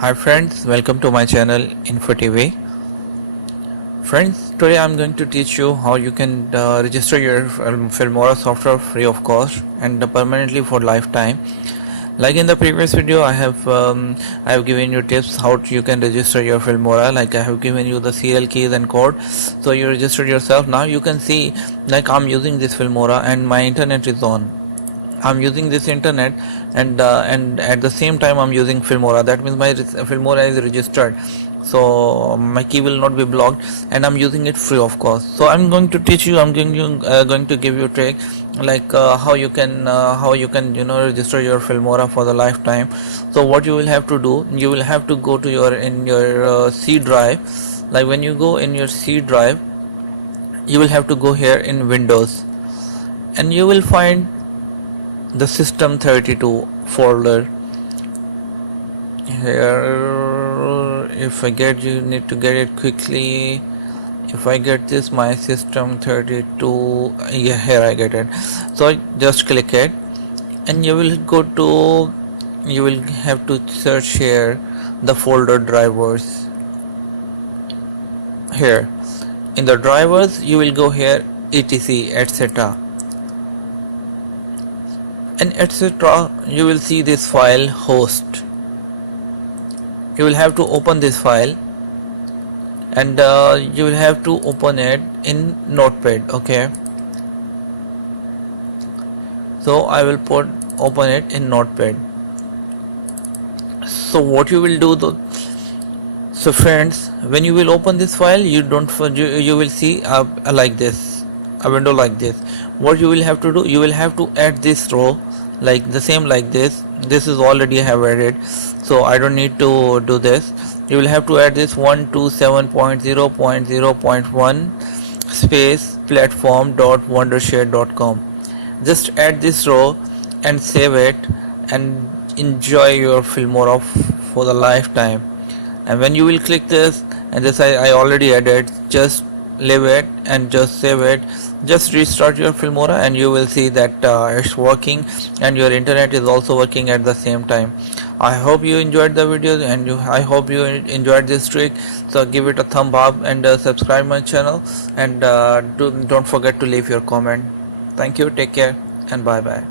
Hi friends, welcome to my channel InfoTV. Friends, today I'm going to teach you how you can register your Filmora software free of cost and permanently for lifetime. Like in the previous video, I have given you tips how you can register your Filmora. Like I have given you the serial keys and code, so you registered yourself. Now you can see like I'm using this Filmora and my internet is on. I'm using this internet and at the same time I'm using Filmora. That means my Filmora is registered, so my key will not be blocked, and I'm using it free of cost. So I'm going to teach you. I'm going to give you a trick like how you can register your Filmora for the lifetime. So what you will have to do, you will have to go to your C drive. Like when you go in your C drive, you will have to go here in Windows, and you will find the system32 folder here. If I get, you need to get it quickly. If I get this my system32, yeah, here I get it. So just click it and you will have to search here the folder drivers. Here in the drivers you will go here etc etc and etc. You will see this file host. You will have to open this file and you will have to open it in Notepad. Okay, so I will open it in Notepad. So what you will do though, so friends, when you will open this file, you will see like this, a window like this. What you will have to do, you will have to add this row like the same like this. This is already I have added, so I don't need to do this. You will have to add this 127.0.0.1 space platform.wondershare.com. just add this row and save it and enjoy your Filmora for the lifetime. And when you will click this, and this I already added, just leave it and just save it. Just restart your Filmora and you will see that it's working and your internet is also working at the same time. I hope you enjoyed the video and I hope you enjoyed this trick. So give it a thumb up and subscribe my channel, and don't forget to leave your comment. Thank you, take care, and bye bye.